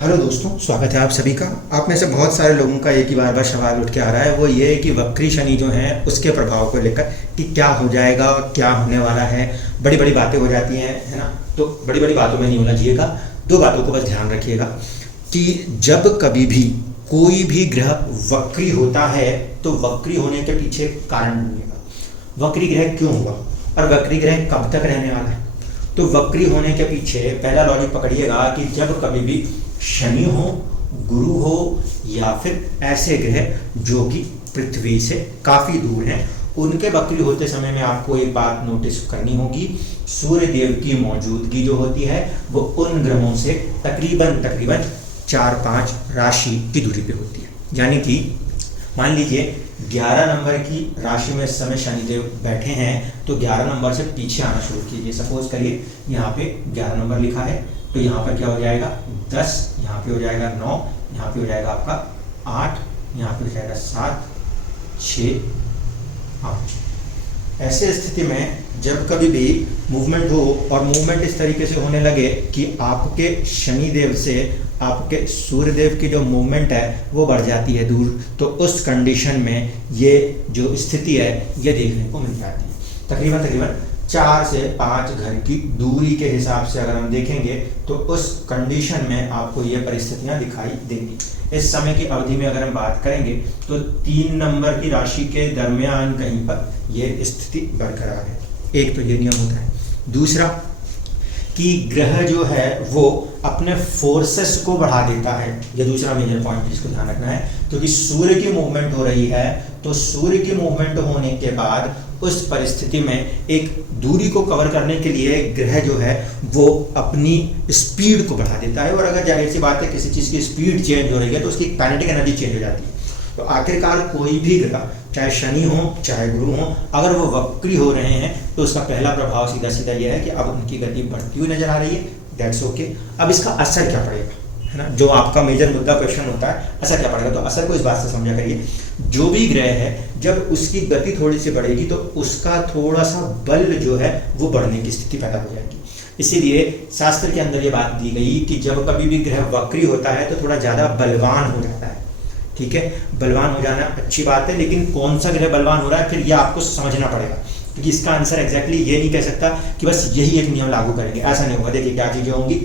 Hello दोस्तों, स्वागत है आप सभी का। आप में से बहुत सारे लोगों का एक ही बार सवाल उठ के आ रहा है, वो ये है कि वक्री शनि जो है उसके प्रभाव को लेकर कि क्या हो जाएगा और क्या होने वाला है। बड़ी बड़ी बातें हो जाती हैं, है ना। तो बड़ी बड़ी बातों में नहीं उलझिएगा, दो बातों को बस ध्यान रखिएगा कि जब कभी भी कोई भी ग्रह वक्री होता है तो वक्री होने के पीछे कारण ढूंढिएगा। वक्री ग्रह क्यों हुआ और वक्री ग्रह कब तक रहने वाला है। तो वक्री होने के पीछे पहला लॉजिक पकड़िएगा कि जब कभी भी शनि हो, गुरु हो या फिर ऐसे ग्रह जो कि पृथ्वी से काफी दूर हैं, उनके वक्री होते समय में आपको एक बात नोटिस करनी होगी। सूर्य देव की मौजूदगी जो होती है वो उन ग्रहों से तकरीबन 4-5 राशि की दूरी पे होती है। यानी कि मान लीजिए 11 नंबर की राशि में इस समय शनिदेव बैठे हैं, तो 11 नंबर से पीछे आना शुरू कीजिए। सपोज करिए यहाँ पे 11 नंबर लिखा है, तो यहाँ पर क्या हो जाएगा 10, यहाँ पे हो जाएगा 9, यहाँ पे हो जाएगा आपका 8, यहाँ पे हो जाएगा 7, 6, 8। ऐसे स्थिति में जब कभी भी मूवमेंट हो और मूवमेंट इस तरीके से होने लगे कि आपके शनिदेव से आपके सूर्यदेव की जो मूवमेंट है वो बढ़ जाती है दूर, तो उस कंडीशन में ये जो स्थिति है ये देखने को मिल जाती है। तकरीबन 4 से 5 घर की दूरी के हिसाब से अगर हम देखेंगे तो उस कंडीशन में आपको ये परिस्थितियां दिखाई देंगी। इस समय की अवधि में अगर हम बात करेंगे तो 3 नंबर की राशि के दरमियान कहीं पर ये स्थिति बरकरार है। एक तो ये नियम होता है। दूसरा कि ग्रह जो है वो अपने फोर्सेस को बढ़ा देता है। ये दूसरा मेजर पॉइंट जिसको ध्यान रखना है, क्योंकि सूर्य की मूवमेंट हो रही है, तो सूर्य की मूवमेंट होने के बाद उस परिस्थिति में एक दूरी को कवर करने के लिए ग्रह जो है वो अपनी स्पीड को बढ़ा देता है। और अगर जाहिर सी बात है किसी चीज़ की स्पीड चेंज हो रही है तो उसकी काइनेटिक एनर्जी चेंज हो जाती है। तो आखिरकार कोई भी ग्रह, चाहे शनि हो चाहे गुरु हो, अगर वो वक्री हो रहे हैं तो उसका पहला प्रभाव सीधा सीधा यह है कि अब उनकी गति बढ़ती हुई नजर आ रही है। That's okay. अब इसका असर क्या पड़ेगा, है ना, जो आपका मेजर मुद्दा क्वेश्चन होता है, असर क्या पड़ेगा। तो असर को इस बात से समझा करिए, जो भी ग्रह है जब उसकी गति थोड़ी सी बढ़ेगी तो उसका थोड़ा सा बल जो है वो बढ़ने की स्थिति पैदा हो जाएगी। इसीलिए शास्त्र के अंदर ये बात दी गई कि जब कभी भी ग्रह वक्री होता है तो थोड़ा ज्यादा बलवान हो जाता है। ठीक है, बलवान हो जाना अच्छी बात है, लेकिन कौन सा ग्रह बलवान हो रहा है फिर ये आपको समझना पड़ेगा, क्योंकि इसका आंसर एग्जैक्टली ये नहीं कह सकता कि बस यही एक नियम लागू करेंगे, ऐसा नहीं होगा। देखिए क्या चीजें होंगी।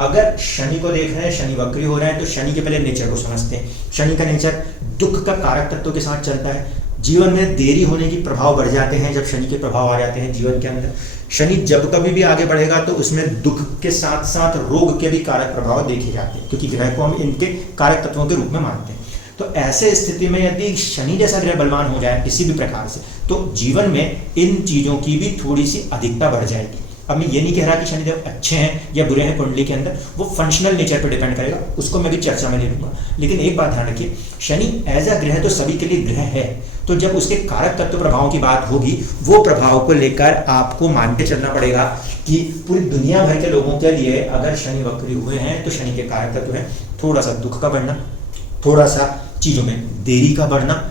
अगर शनि को देख रहे हैं, शनि वक्री हो रहा है, तो शनि के पहले नेचर को समझते हैं। शनि का नेचर दुख का कारक तत्व के साथ चलता है। जीवन में देरी होने की प्रभाव बढ़ जाते हैं जब शनि के प्रभाव आ जाते हैं जीवन के अंदर। शनि जब कभी भी आगे बढ़ेगा तो उसमें दुख के साथ साथ रोग के भी कारक प्रभाव देखे जाते हैं, क्योंकि ग्रह को हम इनके कारक तत्वों के रूप में मानते हैं। तो ऐसे स्थिति में यदि शनि जैसा ग्रह बलवान हो जाए किसी भी प्रकार से, तो जीवन में इन चीजों की भी थोड़ी सी अधिकता बढ़ जाएगी। अब मैं ये नहीं कह रहा कि शनिदेव अच्छे हैं या बुरे हैं कुंडली के अंदर, वो फंक्शनल नेचर पर डिपेंड करेगा, उसको मैं भी चर्चा में ले लूंगा। लेकिन एक बात ध्यान रखिए, शनि एज अ ग्रह तो सभी के लिए ग्रह है, तो जब उसके कारक तत्व प्रभावों की बात होगी, वो प्रभाव को लेकर आपको मान के चलना पड़ेगा कि पूरी दुनिया भर के लोगों के लिए अगर शनि वक्री हुए हैं तो शनि के कारक तत्व है थोड़ा सा दुख का बढ़ना, थोड़ा सा चीजों में देरी का बढ़ना।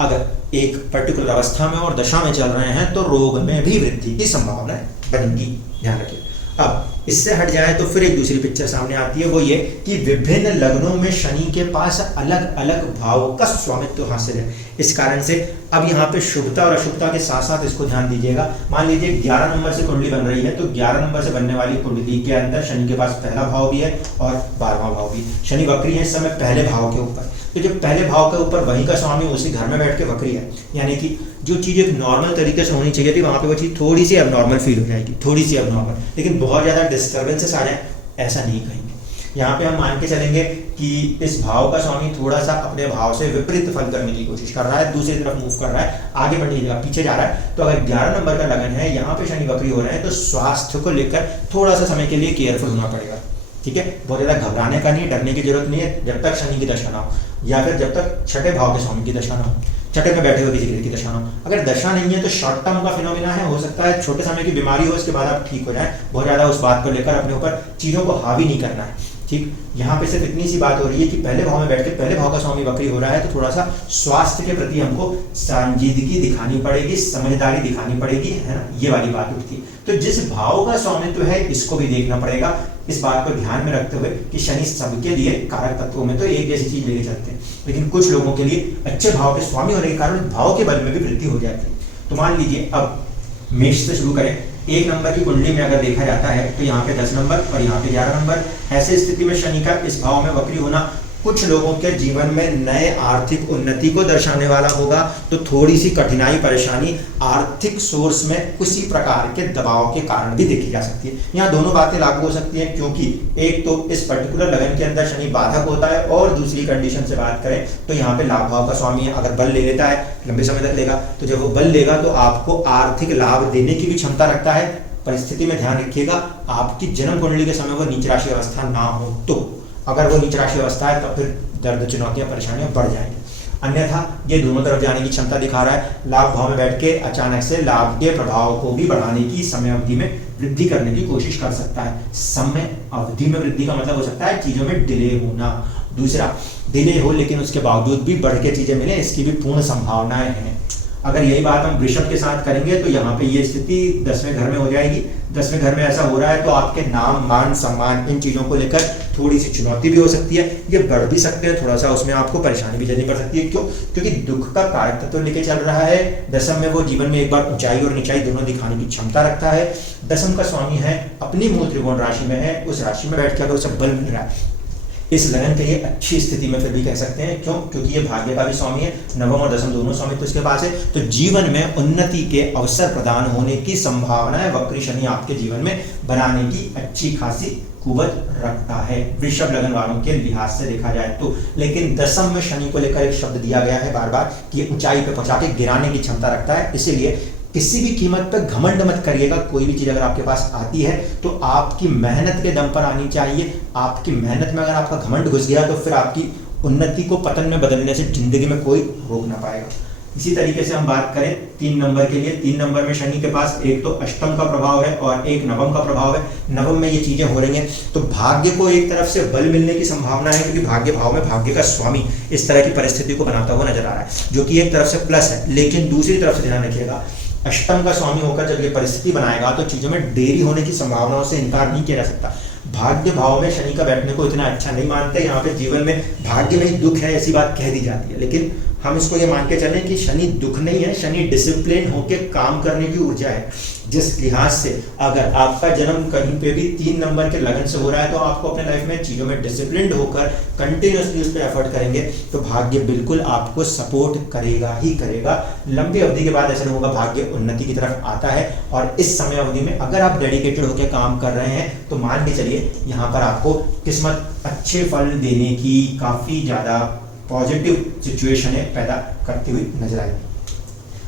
अगर एक पर्टिकुलर अवस्था में और दशा में चल रहे हैं तो रोग में भी वृद्धि की संभावना बनेगी, ध्यान रखिए। अब इससे हट जाए तो फिर एक दूसरी पिक्चर सामने आती है, वो ये कि विभिन्न लग्नों में शनि के पास अलग अलग भाव का स्वामित्व हासिल है। इस कारण से अब यहाँ पे शुभता और अशुभता के साथ साथ इसको ध्यान दीजिएगा। मान लीजिए 11 नंबर से कुंडली बन रही है, तो 11 नंबर से बनने वाली कुंडली के अंदर शनि के पास पहला भाव भी है और 12वां भाव भी। शनि वक्री है इस समय पहले भाव के ऊपर, तो जो पहले भाव के ऊपर वहीं का स्वामी उसी घर में बैठ के वक्री है, यानी कि जो चीज़ एक नॉर्मल तरीके से होनी चाहिए थी वहाँ पे वो चीज़ थोड़ी सी अबनॉर्मल फील हो जाएगी, थोड़ी सी अबनॉर्मल, लेकिन बहुत ज़्यादा डिस्टर्बेंसेस आ जाए ऐसा नहीं कहेंगे। यहाँ पे हम मान के चलेंगे कि इस भाव का स्वामी थोड़ा सा अपने भाव से विपरीत फल करने की कोशिश कर रहा है, दूसरी तरफ मूव कर रहा है, आगे बढ़ने की जगह पीछे जा रहा है। तो अगर 11 नंबर का लगन है, यहाँ पे शनि वक्री हो रहे हैं, तो स्वास्थ्य को लेकर थोड़ा सा समय के लिए केयरफुल होना पड़ेगा। ठीक है, बहुत ज़्यादा घबराने का नहीं, डरने की जरूरत नहीं है जब तक शनि की दशा ना हो, या फिर जब तक छठे भाव के स्वामी की दशा ना हो, छठे में बैठे हुए किसी ग्रह की दशा ना हो। अगर दशा नहीं है तो शॉर्ट टर्म का फिनोमिना है, हो सकता है छोटे समय की बीमारी हो, उसके बाद आप ठीक हो जाए। बहुत ज़्यादा उस बात को लेकर अपने ऊपर चीज़ों को हावी नहीं करना है। ठीक, यहाँ पे सिर्फ इतनी सी बात हो रही है कि पहले भाव में बैठ के पहले भाव का स्वामी वक्री हो रहा है, तो थोड़ा सा स्वास्थ्य के प्रति हमको संजीदगी दिखानी पड़ेगी, समझदारी दिखानी पड़ेगी, है ना, ये वाली बात उठती है। तो जिस भाव का स्वामित्व है इसको भी देखना पड़ेगा इस बात को ध्यान में रखते हुए कि शनि सबके लिए कारक तत्वों में तो एक जैसी चीज लेके चलते हैं, लेकिन कुछ लोगों के लिए अच्छे भाव के स्वामी होने के कारण भाव के बल में भी वृद्धि हो जाती है। तो मान लीजिए अब मेष से शुरू करें। 1 नंबर की कुंडली में अगर देखा जाता है तो यहाँ पे 10 नंबर और यहाँ पे 11 नंबर। ऐसे स्थिति में शनि का इस भाव में वक्री होना कुछ लोगों के जीवन में नए आर्थिक उन्नति को दर्शाने वाला होगा। तो थोड़ी सी कठिनाई परेशानी आर्थिक सोर्स में उसी प्रकार के दबाव के कारण भी देखी जा सकती है। यहाँ दोनों बातें लागू हो सकती हैं, क्योंकि एक तो इस पर्टिकुलर लगन के अंदर शनि बाधक होता है और दूसरी कंडीशन से बात करें तो यहाँ पे लाभ भाव का स्वामी है। अगर बल ले लेता है लंबे समय तक लेगा, तो जब वो बल लेगा तो आपको आर्थिक लाभ देने की भी क्षमता रखता है। परिस्थिति में ध्यान रखिएगा, आपकी जन्म कुंडली के समय वो नीच राशि अवस्था ना हो, तो अगर वो नीच राशि अवस्था है तो फिर दर्द, चुनौतियां, परेशानियां बढ़ जाएंगी। अन्यथा ये दोनों तरफ जाने की क्षमता दिखा रहा है। लाभ भाव में बैठ के अचानक से लाभ के प्रभाव को भी बढ़ाने की समय अवधि में वृद्धि करने की कोशिश कर सकता है। समय अवधि में वृद्धि का मतलब हो सकता है चीजों में डिले होना। दूसरा, डिले हो लेकिन उसके बावजूद भी बढ़ के चीजें मिले, इसकी भी पूर्ण संभावनाएं हैं। अगर यही बात हम वृषभ के साथ करेंगे तो यहाँ पे ये स्थिति 10वें घर में हो जाएगी। 10वें घर में ऐसा हो रहा है तो आपके नाम, मान, सम्मान, इन चीजों को लेकर थोड़ी सी चुनौती भी हो सकती है। ये बढ़ भी सकते हैं, थोड़ा सा उसमें आपको परेशानी भी झेलनी पड़ सकती है। क्यों? क्योंकि दुख का कारक तत्व लेके चल रहा है। दशम में वो जीवन में एक बार ऊंचाई और नीचाई दोनों दिखाने की क्षमता रखता है। दशम का स्वामी है, अपनी मूल त्रिकोण राशि में है, उस राशि में बैठ के अगर उसे बल मिल रहा है, इस लगन के लिए अच्छी स्थिति में फिर भी कह सकते हैं। क्यों? क्योंकि ये भाग्य का भी स्वामी है, नवम और दशम दोनों स्वामी तो इसके पास है। तो जीवन में उन्नति के अवसर प्रदान होने की संभावना है वक्री शनि आपके जीवन में बनाने की अच्छी खासी कुवत रखता है, वृषभ लगन वालों के लिहाज से देखा जाए तो। लेकिन दशम में शनि को लेकर एक शब्द दिया गया है बार बार कि ये ऊंचाई पे पहुंचा के गिराने की क्षमता रखता है। इसीलिए किसी भी कीमत पर घमंड मत करिएगा। कोई भी चीज अगर आपके पास आती है तो आपकी मेहनत के दम पर आनी चाहिए। आपकी मेहनत में अगर आपका घमंड घुस गया तो फिर आपकी उन्नति को पतन में बदलने से जिंदगी में कोई रोक ना पाएगा। इसी तरीके से हम बात करें 3 नंबर के लिए। 3 नंबर में शनि के पास एक तो अष्टम का प्रभाव है और एक नवम का प्रभाव है। नवम में ये चीजें हो रही हैं तो भाग्य को एक तरफ से बल मिलने की संभावना है, क्योंकि भाग्य भाव में भाग्य का स्वामी इस तरह की परिस्थिति को बनाता हुआ नजर आ रहा है, जो कि एक तरफ से प्लस है। लेकिन दूसरी तरफ से ध्यान रखिएगा, अष्टम का स्वामी होकर जब ये परिस्थिति बनाएगा तो चीजों में देरी होने की संभावनाओं से इनकार नहीं किया जा सकता। भाग्य भाव में शनि का बैठने को इतना अच्छा नहीं मानते। यहाँ पे जीवन में भाग्य में ही दुख है ऐसी बात कह दी जाती है, लेकिन हम इसको ये मान के चलें कि शनि दुख नहीं है, शनि डिसिप्लिन होके काम करने की ऊर्जा है। जिस लिहाज से अगर आपका जन्म कहीं पे भी 3 नंबर के लगन से हो रहा है तो आपको अपने लाइफ में चीजों में डिसिप्लिन होकर कंटिन्यूअसली उस पर एफर्ट करेंगे तो भाग्य बिल्कुल आपको सपोर्ट करेगा ही करेगा। लंबी अवधि के बाद ऐसा नहीं होगा, भाग्य उन्नति की तरफ आता है। और इस समय अवधि में अगर आप डेडिकेटेड होकर काम कर रहे हैं तो मान के चलिए यहाँ पर आपको किस्मत अच्छे फल देने की काफी ज्यादा पॉजिटिव सिचुएशन पैदा करती हुई नजर आएगी।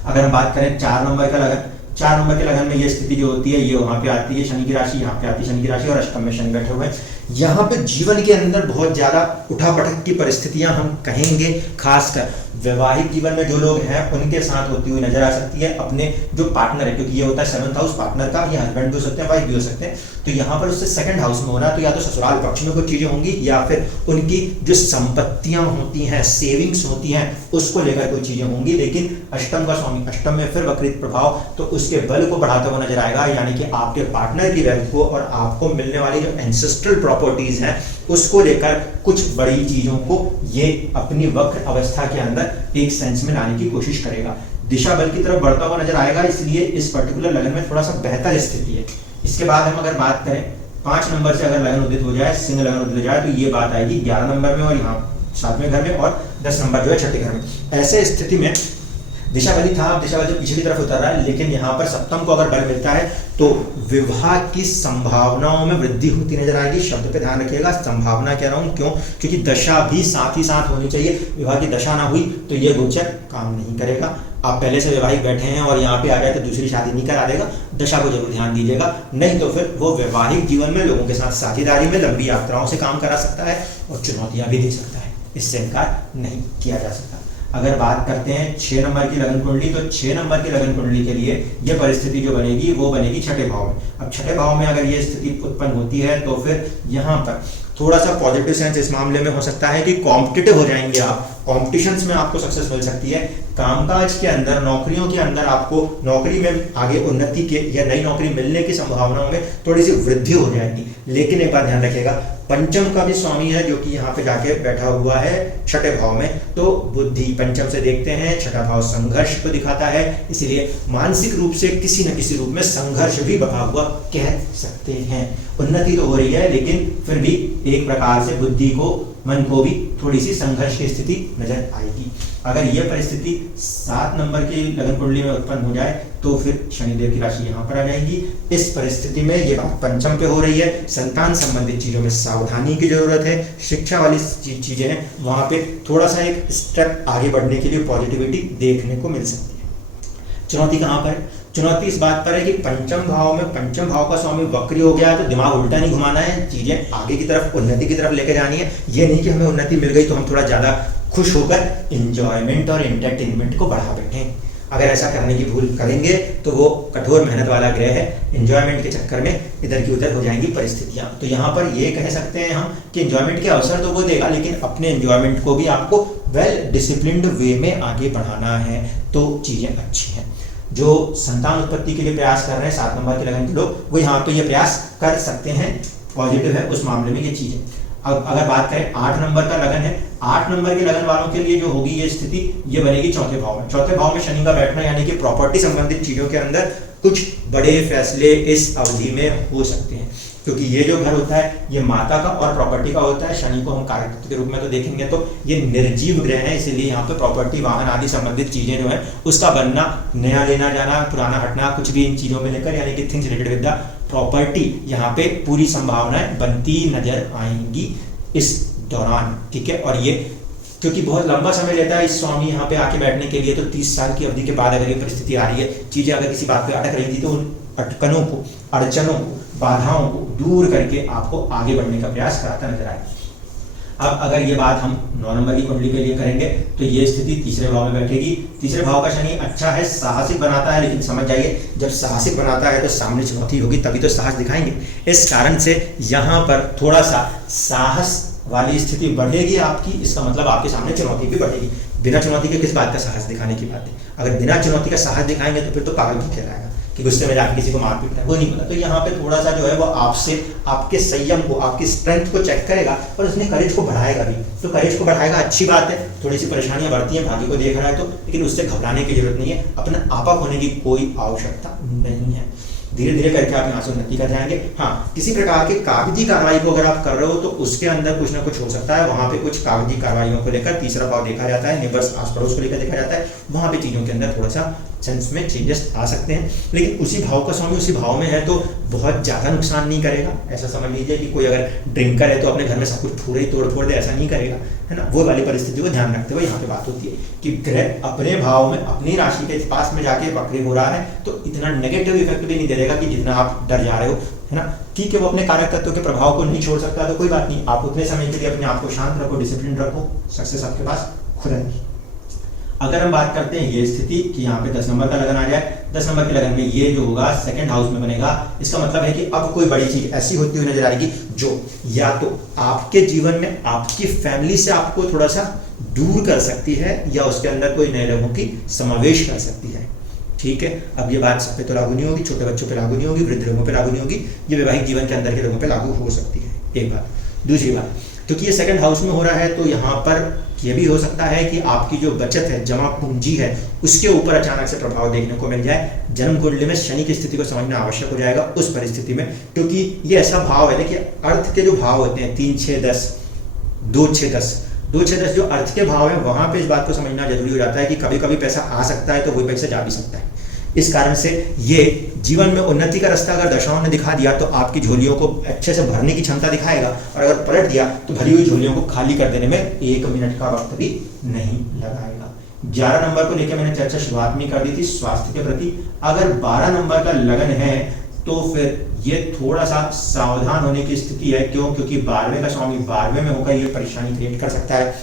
अगर हम बात करें 4 नंबर का लगन, 4 नंबर के लगन में ये स्थिति जो होती है ये वहां पे आती है शनि की राशि, यहाँ पे आती है शनि की राशि और अष्टम में शनि बैठे हुए हैं। यहाँ पे जीवन के अंदर बहुत ज्यादा उठापटक की परिस्थितियां हम कहेंगे, खासकर वैवाहिक जीवन में जो लोग हैं उनके साथ होती हुई नजर आ सकती है। अपने जो पार्टनर है, क्योंकि ये होता है 7th हाउस पार्टनर का, ये हस्बैंड भी हो सकते हैं, वाइफ भी हो सकते हैं, तो यहाँ पर उससे 2nd हाउस में होना तो या तो ससुराल पक्ष में कुछ चीजें होंगी या फिर उनकी जो संपत्तियां होती हैं, सेविंग्स होती हैं, उसको लेकर कोई चीजें होंगी। लेकिन अष्टम का स्वामी अष्टम में फिर वक्रित प्रभाव तो उसके बल को बढ़ाता हुआ नजर आएगा, यानी कि आपके पार्टनर की वेल्थ को और आपको मिलने वाली जो एंसेस्ट्रल प्रॉपर्टीज हैं उसको लेकर कुछ बड़ी चीजों को ये अपनी वक्र अवस्था के अंदर एक सेंस में लाने की कोशिश करेगा। दिशा बल की तरफ बढ़ता हुआ नजर आएगा, इसलिए इस पर्टिकुलर लगन में थोड़ा सा बेहतर स्थिति है। इसके बाद हम अगर बात करें 5 नंबर से अगर लगन उदित हो जाए, सिंह लगन उदित हो जाए तो ये बात आएगी 11 नंबर में और यहाँ 7वें घर में और 10 नंबर जो है 6ठे घर में। ऐसे स्थिति में दिशा बली था, दिशा बल पीछे की तरफ उतर रहा है, लेकिन यहाँ पर सप्तम को अगर बल मिलता है तो विवाह की संभावनाओं में वृद्धि होती नजर आएगी। शब्द पे ध्यान रखिएगा, संभावना कह रहा हूं, क्यों? क्योंकि दशा भी साथ ही साथ होनी चाहिए। विवाह की दशा ना हुई तो ये गोचर काम नहीं करेगा। आप पहले से वैवाहिक बैठे हैं और यहाँ पे आ जाए तो दूसरी शादी नहीं करा देगा। दशा को जरूर ध्यान दीजिएगा, नहीं तो फिर वो वैवाहिक जीवन में लोगों के साथ साझेदारी में लंबी यात्राओं से काम करा सकता है और चुनौतियां भी दे सकता है, इससे इनकार नहीं किया जा सकता। अगर बात करते हैं 6 नंबर की लगन कुंडली, तो 6 नंबर की लगन कुंडली के लिए ये परिस्थिति जो बनेगी वो बनेगी 6ठे भाव में। अब 6ठे भाव में अगर ये स्थिति उत्पन्न होती है तो फिर यहाँ पर थोड़ा सा पॉजिटिव सेंस इस मामले में हो सकता है कि कॉम्पिटिटिव हो जाएंगे आप, कॉम्पिटिशंस में आपको सक्सेस मिल सकती है। कामकाज के अंदर, नौकरियों के अंदर आपको नौकरी में आगे उन्नति के या नई नौकरी मिलने की संभावनाओं में थोड़ी सी वृद्धि हो जाएगी। लेकिन एक बात ध्यान रखिएगा, पंचम का भी स्वामी है जो कि यहाँ पे जाके बैठा हुआ है छठे भाव में, तो बुद्धि पंचम से देखते हैं, छठा भाव संघर्ष को दिखाता है, इसलिए मानसिक रूप से किसी न किसी रूप में संघर्ष भी बढ़ा हुआ कह सकते हैं। उन्नति तो हो रही है लेकिन फिर भी एक प्रकार से बुद्धि को, मन को भी थोड़ी सी संघर्ष की स्थिति नजर आएगी। अगर यह परिस्थिति 7 नंबर की लगन कुंडली में उत्पन्न हो जाए तो फिर शनिदेव की राशि यहाँ पर आ जाएगी। इस परिस्थिति में ये बात पंचम पे हो रही है, संतान संबंधित चीजों में सावधानी की जरूरत है, शिक्षा वाली चीजें हैं वहां पे थोड़ा सा एक स्टेप आगे बढ़ने के लिए पॉजिटिविटी देखने को मिल सकती है। चुनौती कहाँ पर? चुनौती इस बात पर है कि पंचम भाव का स्वामी वक्री हो गया है तो दिमाग उल्टा नहीं घुमाना है, चीजें आगे की तरफ, उन्नति की तरफ लेकर जानी है। ये नहीं कि हमें उन्नति मिल गई तो हम थोड़ा ज्यादा खुश होकर इंजॉयमेंट और एंटरटेनमेंट को बढ़ा बैठे। अगर ऐसा करने की भूल करेंगे तो वो कठोर मेहनत वाला ग्रह है, एंजॉयमेंट के चक्कर में इधर की उधर हो जाएंगी परिस्थितियां। तो यहाँ पर ये कह सकते हैं हम कि एंजॉयमेंट के अवसर तो वो देगा, लेकिन अपने एंजॉयमेंट को भी आपको वेल डिसिप्लिन्ड वे में आगे बढ़ाना है, तो चीजें अच्छी हैं। जो संतान उत्पत्ति के लिए प्रयास कर रहे हैं 7 नंबर के लगन के लोग, वो यहाँ पे ये प्रयास कर सकते हैं, पॉजिटिव है उस मामले में ये चीजें। अब अगर बात करें 8 नंबर का लगन है, 8 नंबर के लगन वालों के लिए जो होगी ये स्थिति, ये बनेगी चौथे भाव में। चौथे भाव में शनि का बैठना यानी कि प्रॉपर्टी संबंधित चीजों के अंदर कुछ बड़े फैसले इस अवधि में हो सकते हैं, क्योंकि ये जो घर होता है ये माता का और प्रॉपर्टी का होता है। शनि को हम कारक के रूप में तो देखेंगे तो ये निर्जीव ग्रह है, इसीलिए यहाँ पे प्रॉपर्टी, वाहन आदि संबंधित चीजें जो है उसका बनना, नया लेना जाना, पुराना हटना, कुछ भी इन चीजों में लेकर यानी कि things related with the property, यहाँ पे पूरी संभावनाएं बनती नजर आएंगी इस दौरान, ठीक है। और ये क्योंकि बहुत लंबा समय लेता है इस स्वामी यहाँ पे आके बैठने के लिए, तो 30 साल की अवधि के बाद अगर ये परिस्थिति आ रही है, चीजें अगर किसी बात पे अटक रही थी तो उन अटकनों को, अड़चनों को, बाधाओं को दूर करके आपको आगे बढ़ने का प्रयास कराता नजर आएगा। अब अगर ये बात हम 9 नंबर की कुंडली के लिए करेंगे तो ये स्थिति तीसरे भाव में बैठेगी। तीसरे भाव का शनि अच्छा है, साहसिक बनाता है, लेकिन समझ जाइए जब साहसिक बनाता है तो सामने चुनौती होगी तभी तो साहस दिखाएंगे। इस कारण से यहाँ पर थोड़ा सा साहस वाली स्थिति बढ़ेगी आपकी, इसका मतलब आपके सामने चुनौती भी बढ़ेगी। बिना चुनौती के किस बात का साहस दिखाने की बात है? अगर बिना चुनौती का साहस दिखाएंगे तो फिर तो पागल भी कहलाएगा कि गुस्से में जाकर किसी को मार पीट रहा है, वो नहीं पता। तो यहाँ पे थोड़ा सा जो है वो आपसे, आपके संयम को, आपकी स्ट्रेंथ को चेक करेगा और उसमें करेज को बढ़ाएगा भी। तो करेज को बढ़ाएगा, अच्छी बात है। थोड़ी सी परेशानियां बढ़ती हैं, भाग्य को देख रहा है तो, लेकिन उससे घबराने की जरूरत नहीं है, अपना आपा होने की कोई आवश्यकता नहीं है। धीरे धीरे करके आप यहाँ से उन्नति कर जाएंगे। हाँ, किसी प्रकार की कागजी कार्रवाई को अगर आप कर रहे हो तो उसके अंदर कुछ ना कुछ हो सकता है, वहां पे कुछ कागजी कार्रवाइयों को लेकर तीसरा भाव देखा जाता है, नेबर्स, आस पड़ोस को लेकर देखा जाता है, वहां पे चीजों के अंदर थोड़ा सा सेंस में चेंजेस आ सकते हैं। लेकिन उसी भाव का स्वामी उसी भाव में है तो बहुत ज्यादा नुकसान नहीं करेगा। ऐसा समझ लीजिए कि कोई अगर ड्रिंकर है तो अपने घर में सब कुछ पूरे ही तोड़ फोड़ दे, ऐसा नहीं करेगा, है ना। वो वाली परिस्थिति को ध्यान रखते हुए यहाँ पे बात होती है कि ग्रह अपने भाव में, अपनी राशि के पास में जाके वक्री हो रहा है तो इतना नेगेटिव इफेक्ट भी नहीं दे देगा कि जितना आप डर जा रहे हो, है ना। ठीक है, वो अपने कारक तत्वों के प्रभाव को नहीं छोड़ सकता तो कोई बात नहीं, आप उतने समय के लिए अपने आप को शांत रखो, डिसिप्लिन रखो, सक्सेस आपके पास खुद आएगी। अगर हम बात करते हैं ये स्थिति कि यहाँ पे 10 नंबर का लगन आ जाए, 10 नंबर के लगन में ये जो होगा सेकंड हाउस में बनेगा, इसका मतलब है कि अब कोई बड़ी चीज ऐसी होती हुई नजर आएगी जो या तो आपके जीवन में आपकी फैमिली से आपको थोड़ा सा दूर कर सकती है या उसके अंदर कोई नए लोगों की समावेश कर सकती है, ठीक है। अब ये बात सब पे तो लागू नहीं होगी, छोटे बच्चों पे लागू नहीं होगी, वृद्ध लोगों पे लागू नहीं होगी, ये वैवाहिक जीवन के अंदर के लोगों पे लागू हो सकती है, एक बात। दूसरी बात, क्योंकि ये सेकंड हाउस में हो रहा है तो यहाँ पर यह भी हो सकता है कि आपकी जो बचत है, जमा पूंजी है, उसके ऊपर अचानक से प्रभाव देखने को मिल जाए। जन्म कुंडली में शनि की स्थिति को समझना आवश्यक हो जाएगा उस परिस्थिति में, क्योंकि ये ऐसा भाव है। देखिए, अर्थ के जो भाव होते हैं 3, 6, 10, 2, 6, 10, 2, 6, 10 जो अर्थ के भाव है, वहां पे इस बात को समझना जरूरी हो जाता है कि कभी कभी पैसा आ सकता है तो वही पैसा जा भी सकता है। इस कारण से ये जीवन में उन्नति का रास्ता अगर दशाओं ने दिखा दिया तो आपकी झोलियों को अच्छे से भरने की क्षमता दिखाएगा, और अगर पलट दिया तो भरी हुई झोलियों को खाली कर देने में 1 मिनट का वक्त भी नहीं लगाएगा। 11 नंबर को लेकर मैंने चर्चा शुरुआत में कर दी थी स्वास्थ्य के प्रति। अगर 12 नंबर का लगन है तो फिर ये थोड़ा सा सावधान होने की स्थिति है। क्यों? क्योंकि 12वें का स्वामी 12वें में होकर ये परेशानी क्रिएट कर सकता है,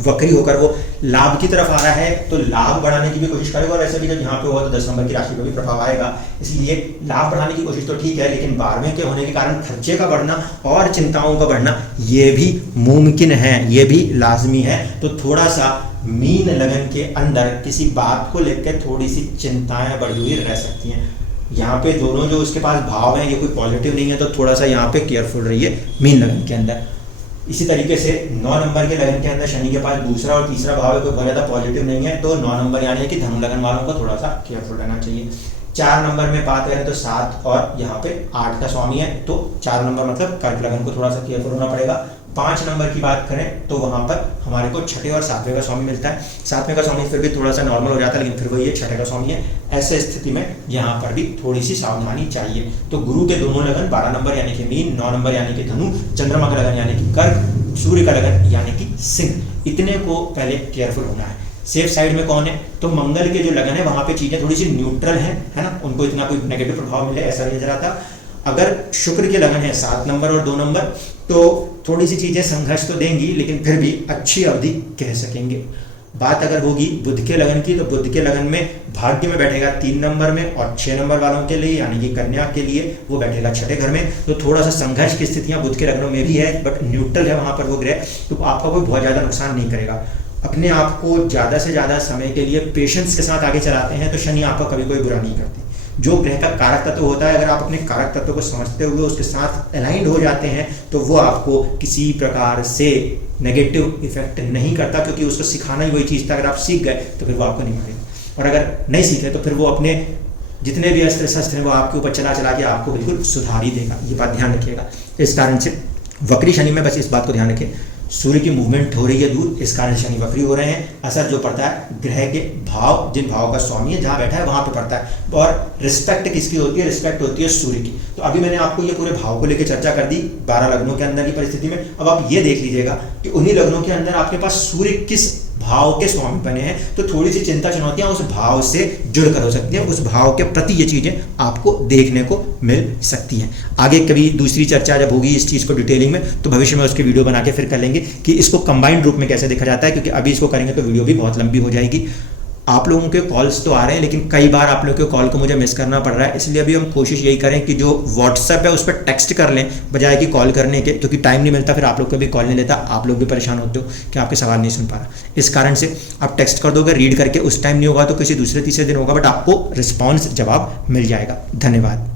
वक्री होकर वो लाभ की तरफ आ रहा है तो लाभ बढ़ाने की भी कोशिश करेगा, और वैसे भी जब यहाँ पे हुआ तो 10 नंबर की राशि पर भी प्रभाव आएगा, इसलिए लाभ बढ़ाने की कोशिश तो ठीक है, लेकिन 12वें के होने के कारण खर्चे का बढ़ना और चिंताओं का बढ़ना ये भी मुमकिन है, ये भी लाजमी है। तो थोड़ा सा मीन लगन के अंदर किसी बात को लेकर थोड़ी सी चिंताएं बढ़ी हुई रह सकती हैं। यहाँ पे दोनों जो उसके पास भाव हैं ये कोई पॉजिटिव नहीं है, तो थोड़ा सा यहाँ पे केयरफुल रहिए मीन लगन के अंदर। इसी तरीके से 9 नंबर के लगन के अंदर शनि के पास दूसरा और तीसरा भाव है, कोई बहुत ज़्यादा पॉजिटिव नहीं है, तो 9 नंबर यानी कि धनु लगन वालों को थोड़ा सा केयरफुल रहना चाहिए। 4 नंबर में बात करें तो 7 और यहाँ पे 8 का स्वामी है, तो 4 नंबर मतलब कर्क लगन को थोड़ा सा केयरफुल होना पड़ेगा। 5 नंबर की बात करें तो वहाँ पर हमारे को 6ठे और 7वें का स्वामी मिलता है। 7वें का स्वामी फिर भी थोड़ा सा नॉर्मल हो जाता है, लेकिन फिर वही 6ठे का स्वामी है। ऐसे स्थिति में यहाँ पर भी थोड़ी सी सावधानी चाहिए। तो गुरु के दोनों लगन 12 नंबर यानी कि मीन, 9 नंबर यानी कि धनु, चंद्रमा का लगन यानी कि कर्क, सूर्य का लगन यानी कि सिंह, इतने को पहले केयरफुल होना है। सेफ साइड में कौन है, तो मंगल के जो लगन है वहाँ पे चीज़ें थोड़ी सी न्यूट्रल है ना, उनको इतना कोई नेगेटिव प्रभाव मिले ऐसा नहीं नजर आता। अगर शुक्र के लगन है 7 नंबर और 2 नंबर तो थोड़ी सी चीज़ें संघर्ष तो देंगी, लेकिन फिर भी अच्छी अवधि कह सकेंगे। बात अगर होगी बुध के लगन की, तो बुध के लगन में भाग्य में बैठेगा 3 नंबर में, और 6 नंबर वालों के लिए यानी कि कन्या के लिए वो बैठेगा 6ठे घर में। तो थोड़ा सा संघर्ष की स्थितियां बुध के लगनों में भी है, बट न्यूट्रल है वहां पर वो ग्रह, तो आपका कोई बहुत ज़्यादा नुकसान नहीं करेगा। अपने आप को ज़्यादा से ज़्यादा समय के लिए पेशेंस के साथ आगे चलाते हैं तो शनि आपका कभी कोई बुरा नहीं करते। जो ग्रह का कारक तत्व होता है, अगर आप अपने कारक तत्व को समझते हुए उसके साथ अलाइंड हो जाते हैं तो वो आपको किसी प्रकार से नेगेटिव इफेक्ट नहीं करता, क्योंकि उसको सिखाना ही वही चीज़ था। अगर आप सीख गए तो फिर वो आपको नहीं मारेगा, और अगर नहीं सीखे तो फिर वो अपने जितने भी अस्त्र शस्त्र हैं वो आपके ऊपर चला चला के आपको बिल्कुल सुधार ही देगा। ये बात ध्यान रखिएगा। इस कारण से वक्री शनि में बस इस बात को ध्यान रखें, सूर्य की मूवमेंट हो रही है दूर, इस कारण शनि वक्री हो रहे हैं। असर जो पड़ता है ग्रह के भाव, जिन भाव का स्वामी है जहाँ बैठा है वहाँ पे पड़ता है। और रिस्पेक्ट किसकी होती है, रिस्पेक्ट होती है सूर्य की। तो अभी मैंने आपको ये पूरे भाव को लेकर चर्चा कर दी 12 लग्नों के अंदर की परिस्थिति में। अब आप ये देख लीजिएगा कि उन्हीं लग्नों के अंदर आपके पास सूर्य किस भाव के स्वामी बने हैं, तो थोड़ी सी चिंता चुनौतियां उस भाव से जुड़कर हो सकती हैं, उस भाव के प्रति ये चीजें आपको देखने को मिल सकती हैं। आगे कभी दूसरी चर्चा जब होगी इस चीज को डिटेलिंग में, तो भविष्य में उसके वीडियो बना के फिर कर लेंगे कि इसको कंबाइंड रूप में कैसे देखा जाता है, क्योंकि अभी इसको करेंगे तो वीडियो भी बहुत लंबी हो जाएगी। आप लोगों के कॉल्स तो आ रहे हैं, लेकिन कई बार आप लोगों के कॉल को मुझे मिस करना पड़ रहा है, इसलिए अभी हम कोशिश यही करें कि जो व्हाट्सएप है उस पर टेक्स्ट कर लें बजाय कि कॉल करने के, क्योंकि टाइम नहीं मिलता, फिर आप लोग को भी कॉल नहीं लेता, आप लोग भी परेशान होते हो कि आपके सवाल नहीं सुन पा रहा। इस कारण से आप टेक्स्ट कर दोगे, रीड करके उस टाइम नहीं होगा तो किसी दूसरे तीसरे दिन होगा, बट आपको रिस्पॉन्स जवाब मिल जाएगा। धन्यवाद।